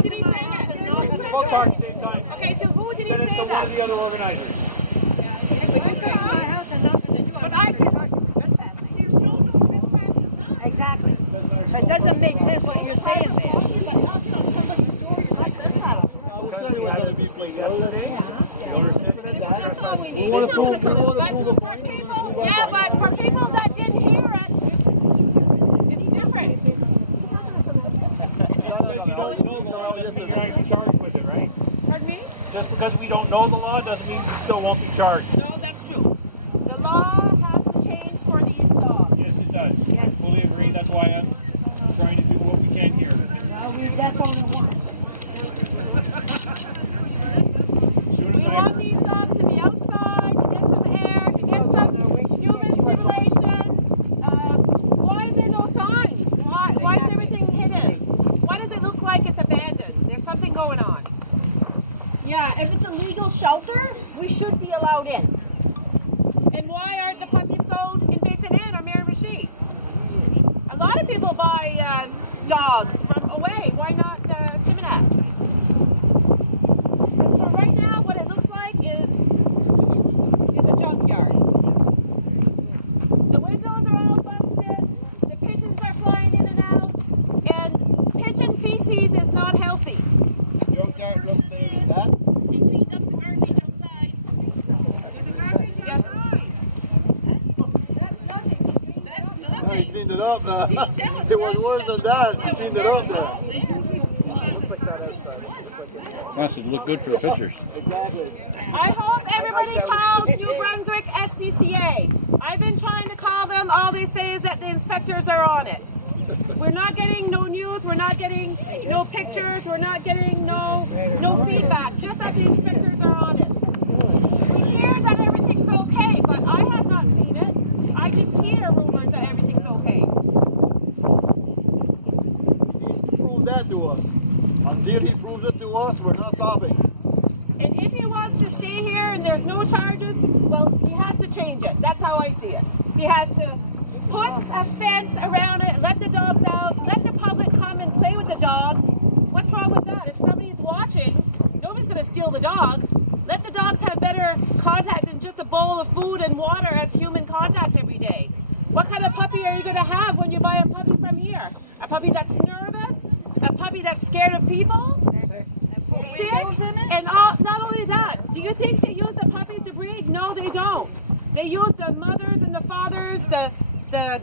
who did he say that? Both talk at the same time. Okay, to who did he Send it say to one that? of the other organizers. But I can... Exactly. It doesn't make sense what you're saying there. That's all we need. But for people that didn't hear it, it's different. Pardon me? Just because we don't know the law doesn't mean we still won't be charged. No, that's true. The law has to change for these dogs. Yes, it does. I fully agree. That's why I'm trying to do what we can here. That's all we want. We want these dogs to be outside, to get some air, to get some human stimulation. Why is there no signs? Why is everything hidden? Why does it look like it's abandoned? There's something going on. Yeah, if it's a legal shelter, we should be allowed in. And why aren't the puppies sold in Basin Inn or Miramichi? A lot of people buy dogs from away. Why not Escuminac? So right now, what it looks like is a junkyard. The windows are all busted. The pigeons are flying in and out. And pigeon feces is not healthy. Junkyard looks better than that. They cleaned up the garbage outside. Yes. Oh, he cleaned it up. It was worse than that. He cleaned it up there. Looks like that outside. That should look good for the pictures. Exactly. I hope everybody calls New Brunswick SPCA. I've been trying to call them. All they say is that the inspectors are on it. We're not getting no news. We're not getting no pictures. We're not getting no feedback. Just that the inspectors are on it. We hear that everything's okay, but I have not seen it. I just hear rumors that everything's okay. He needs to prove that to us. Until he proves it to us, we're not stopping. And if he wants to stay here and there's no charges, well, he has to change it. That's how I see it. He has to put a fence around it, let the dogs out, let the public come and play with the dogs. What's wrong with that? If somebody's watching, nobody's going to steal the dogs. Let the dogs have better contact than just a bowl of food and water as human contact every day. What kind of puppy are you going to have when you buy a puppy from here? A puppy that's nervous? A puppy that's scared of people? Sick? And not only that, do you think they use the puppies to breed? No, they don't. They use the mothers and the fathers, the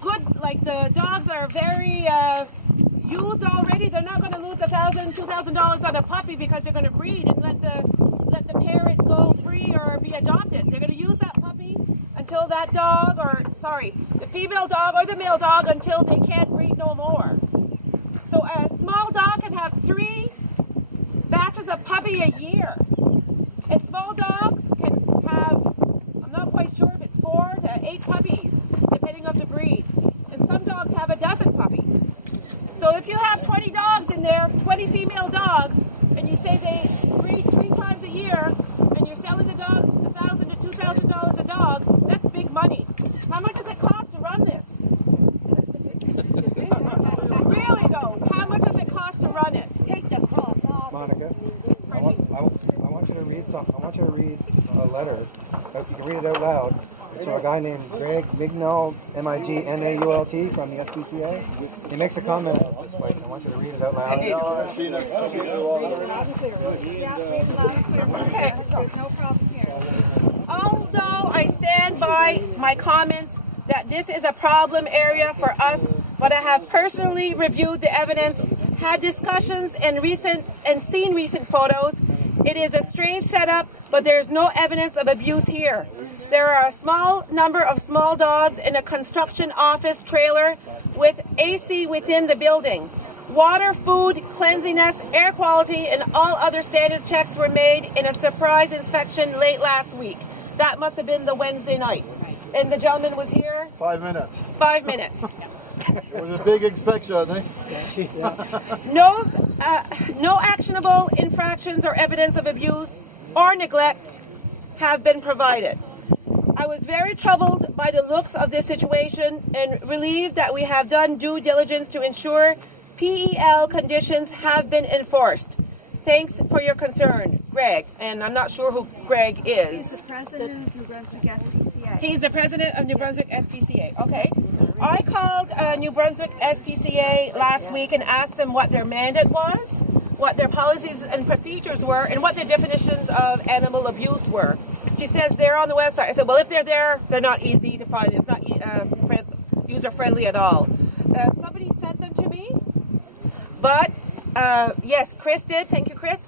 good, like the dogs that are very used already. They're not going to lose $1,000, $2,000 on a puppy because they're going to breed and let the parent go free or be adopted. They're going to use that puppy until that dog, or sorry, the female dog or the male dog until they can't breed no more. So a small dog can have 3 batches of puppy a year. And small dogs can have, I'm not quite sure if it's 4 to 8 puppies, depending on the breed. And some dogs have a dozen puppies. So if you have 20 dogs in there, 20 female dogs, and you say they breed 3 times a year, and you're selling the dogs $1,000 to $2,000 a dog, that's big money. How much does it cost to run this? Really though, how much does it cost to run it? Take the cross off. Monica, I want you to read something. I want you to read a letter. You can read it out loud. It's from a guy named Greg Mignault, M-I-G-N-A-U-L-T from the SPCA. He makes a comment about this place. I want you to read it out loud. I've seen it. I've seen it all over. Okay. There's no problem here. Although I stand by my comments that this is a problem area for us, but I have personally reviewed the evidence, had discussions and seen recent photos. It is a strange setup, but there is no evidence of abuse here. There are a small number of small dogs in a construction office trailer with AC within the building. Water, food, cleanliness, air quality, and all other standard checks were made in a surprise inspection late last week. That must have been the Wednesday night. And the gentleman was here? 5 minutes. 5 minutes. It was a big inspection, I think. No actionable infractions or evidence of abuse or neglect have been provided. I was very troubled by the looks of this situation and relieved that we have done due diligence to ensure PEL conditions have been enforced. Thanks for your concern, Greg. And I'm not sure who Greg is. He's the president of New Brunswick SPCA. He's the president of New Brunswick SPCA. Okay. I called New Brunswick SPCA last week and asked them what their mandate was, what their policies and procedures were, and what their definitions of animal abuse were. She says they're on the website. I said, well, if they're there, they're not easy to find. It's not user-friendly at all. Somebody sent them to me, but yes, Chris did. Thank you, Chris.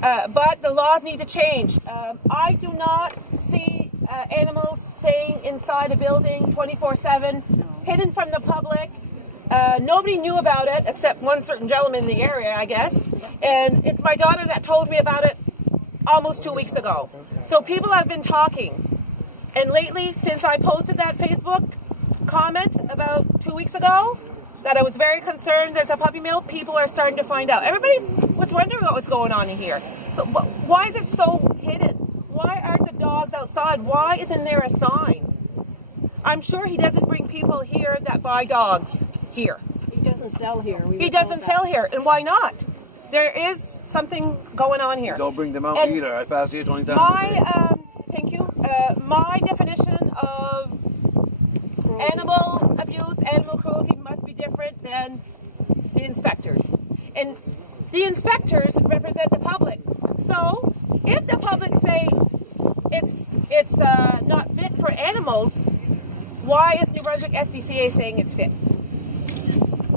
But the laws need to change. I do not see animals staying inside a building 24/7, hidden from the public. Nobody knew about it except one certain gentleman in the area, I guess. And it's my daughter that told me about it almost 2 weeks ago. So people have been talking. And lately, since I posted that Facebook comment about 2 weeks ago, that I was very concerned there's a puppy mill, people are starting to find out. Everybody was wondering what was going on in here. So why is it so hidden? Why aren't the dogs outside? Why isn't there a sign? I'm sure he doesn't bring people here that buy dogs here. He doesn't sell here. He doesn't sell here, and why not? There is something going on here. Don't bring them out And either. I passed you 20 times. Thank you. My definition of animal abuse, animal cruelty must be different than the inspectors. And the inspectors represent the public. So if the public say it's not fit for animals, why is New Brunswick SPCA saying it's fit?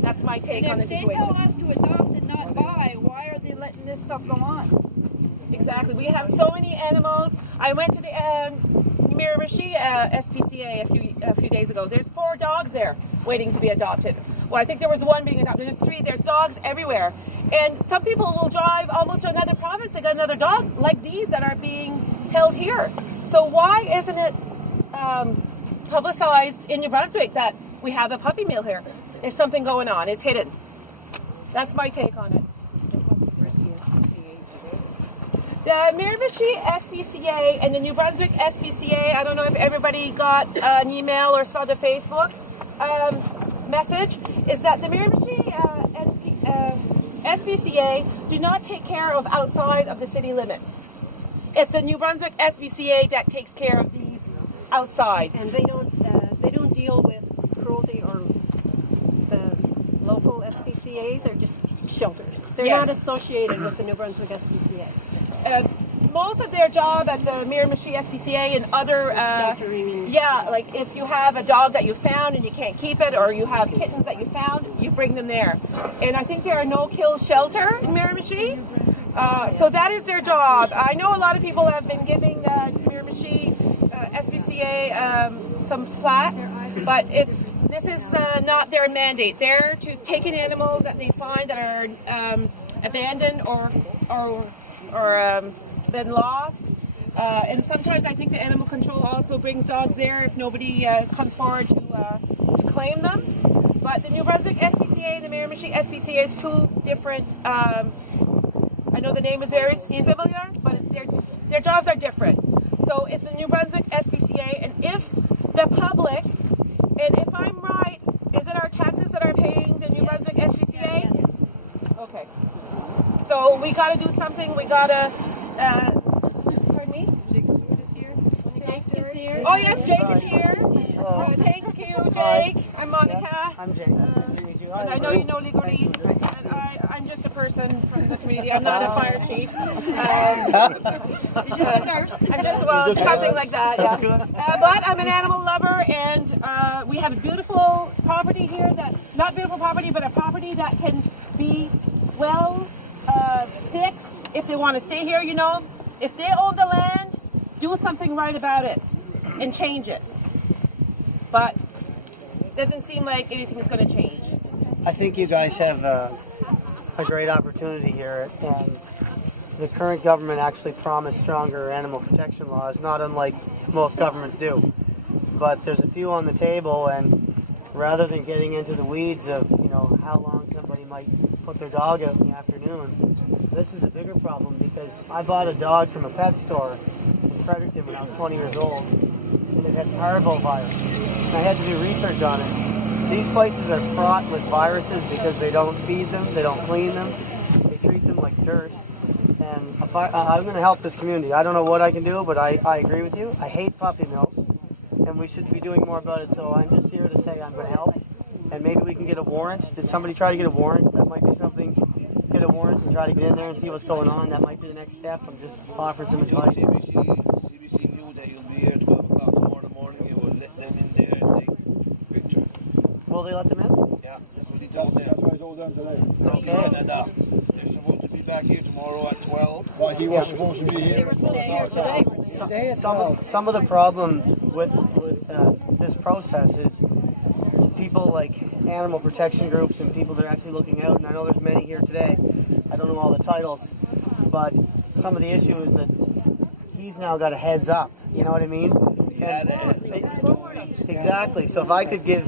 That's my take on the situation. If they tell us to adopt and not buy, why are they letting this stuff go on? Exactly. We have so many animals. I went to the Miramichi SPCA a few days ago. There's 4 dogs there waiting to be adopted. Well, I think there was 1 being adopted. There's 3. There's dogs everywhere. And some people will drive almost to another province and get another dog like these that are being held here. So why isn't it publicized in New Brunswick that we have a puppy mill here? There's something going on. It's hidden. That's my take on it. The Miramichi SPCA and the New Brunswick SPCA, I don't know if everybody got an email or saw the Facebook message, is that the Miramichi SPCA do not take care of outside of the city limits. It's the New Brunswick SPCA that takes care of these outside. And they don't deal with cruelty or the local SPCAs, or just shelters. They're Yes. not associated with the New Brunswick SPCA. Most of their job at the Miramichi SPCA and other, Sheltering. yeah, like if you have a dog that you found and you can't keep it, or you have kittens that you found, you bring them there. And I think they're a no-kill shelter in Miramichi. So that is their job. I know a lot of people have been giving Miramichi SPCA some flack, but this is not their mandate. They're to take in animals that they find that are abandoned or been lost. And sometimes I think the animal control also brings dogs there if nobody comes forward to claim them. But the New Brunswick SPCA and the Miramichi SPCA is 2 different, I know the name is very familiar, but their jobs are different. So it's the New Brunswick SPCA, and if the public, and if I'm right, is it our taxes that are paying the New Brunswick SPCA? Yes. Okay. So we got to do something. We got to, pardon me? Jake is here. Oh yes, Jake is here. Thank you, Jake. I'm Monica. I'm Jake. Nice to meet you. And I know you know legally, and I'm just a person from the community. I'm not a fire chief. You're just a nurse. I'm just, well, something like that, yeah. But I'm an animal lover, and we have a beautiful property here that, not beautiful property, but a property that can be well fixed if they want to stay here, you know. If they own the land, do something right about it and change it. But it doesn't seem like anything is going to change. I think you guys have a great opportunity here, and the current government actually promised stronger animal protection laws, not unlike most governments do. But there's a few on the table, and rather than getting into the weeds of, you know, how long somebody might put their dog out in the afternoon, this is a bigger problem, because I bought a dog from a pet store in Fredericton when I was 20 years old, and it had parvovirus. And I had to do research on it. These places are fraught with viruses because they don't feed them, they don't clean them, they treat them like dirt. and I'm going to help this community. I don't know what I can do, but I agree with you. I hate puppy mills, and we should be doing more about it. So I'm just here to say I'm going to help, and maybe we can get a warrant. Did somebody try to get a warrant? That might be something. Get a warrant and try to get in there and see what's going on. That might be the next step. I'm just offering some advice. CBC knew that you'll be here at 12 o'clock tomorrow morning. You will let them in there and take a picture. Will they let them in? Yeah, that's what he told them. That's what I told them today. Okay. And they're supposed to be back here tomorrow at 12. But he was supposed to be here. They were supposed to be here today. Some of the problem with this process is people like animal protection groups and people that are actually looking out, and I know there's many here today. I don't know all the titles, but some of the issue is that he's now got a heads up. You know what I mean? Exactly. So if I could give,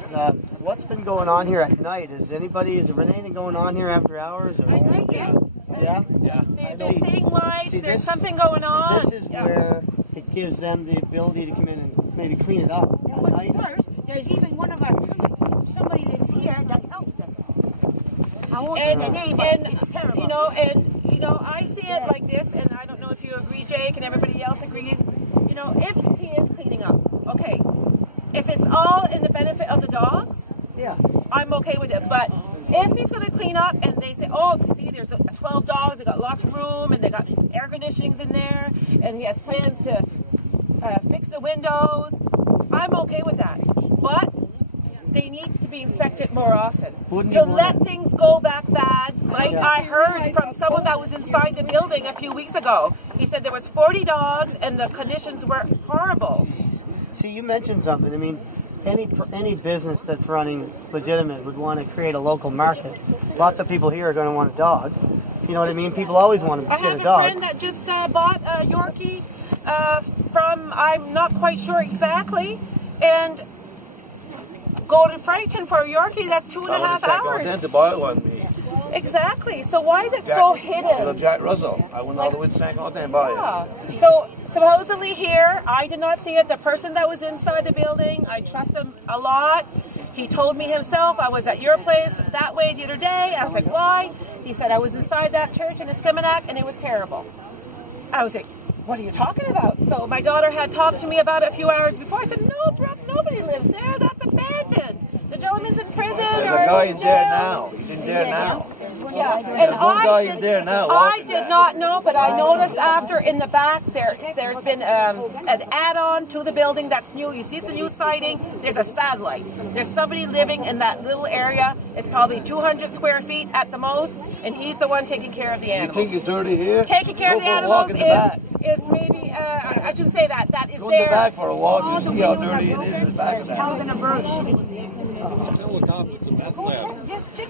what's been going on here at night? Is there anything going on here after hours? Or? At night, yes. Yeah? Yeah. They're seeing lights, there's something going on. This is where it gives them the ability to come in and maybe clean it up at What's night. worse, there's even one of our, somebody that's here that helps them. I won't say the name, but it's terrible. You know, I see it like this, and I don't know if you agree, Jake, and everybody else agrees. You know, if he is cleaning up, okay. If it's all in the benefit of the dogs, yeah, I'm okay with it. But if he's going to clean up and they say, oh, see, there's 12 dogs, they got lots of room, and they got air conditionings in there, and he has plans to fix the windows, I'm okay with that. But they need to be inspected more often. To let things go back bad, like I heard from someone that was inside the building a few weeks ago. He said there was 40 dogs and the conditions were horrible. See, you mentioned something. I mean, any business that's running legitimate would want to create a local market. Lots of people here are going to want a dog. You know what I mean? People always want to get a dog. I have a friend that just bought a Yorkie from, I'm not quite sure exactly, and go to Fredericton for a Yorkie, that's 2.5 hours. I to buy one, me. Exactly. So why is it so hidden? Jack Russell. I went all the way to St. Quentin and buy it. So supposedly here, I did not see it. The person that was inside the building, I trust him a lot. He told me himself, I was at your place that way the other day. I was like, why? He said, I was inside that church in Escuminac and it was terrible. I was like, what are you talking about? So my daughter had talked to me about it a few hours before. I said, no, Brooke, nobody lives there. That's abandoned. The gentleman's in prison. There's a guy in there now. He's in there now. Yeah, and one guy in there now. I did not know, but I noticed after in the back there's been an add-on to the building that's new. You see the new siding. There's a satellite. There's somebody living in that little area. It's probably 200 square feet at the most, and he's the one taking care of the animals. You think it's dirty here? Taking care of the animals is maybe, I shouldn't say that. That is Go there. in the back for a walk and see how dirty it is in the back of that.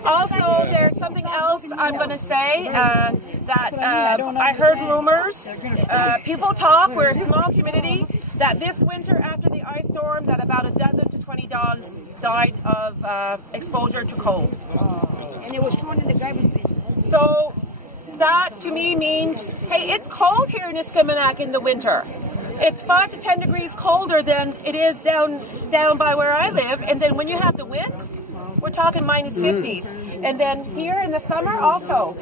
Also, there's something else I'm going to say that I heard rumors. People talk, we're a small community, that this winter after the ice storm that about 12 to 20 dogs died of exposure to cold. And it was thrown in the garbage bin. So that to me means, hey, it's cold here in Escuminac in the winter. It's 5 to 10 degrees colder than it is down by where I live. And then when you have the wind, we're talking minus 50s. And then here in the summer also,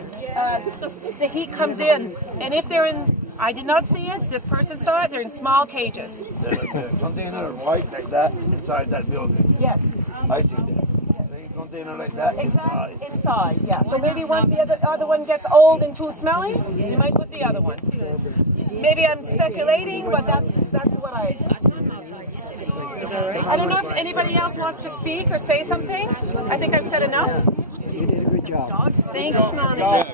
the heat comes in. And if they're in, I did not see it, this person saw it, they're in small cages. There's a container white like that inside that building. Yes. I see that. Container like that inside, yeah. So maybe once the other one gets old and too smelly, you might put the other one. Maybe I'm speculating, but that's what I don't know if anybody else wants to speak or say something. I think I've said enough. You did a good job. Thanks, Monica.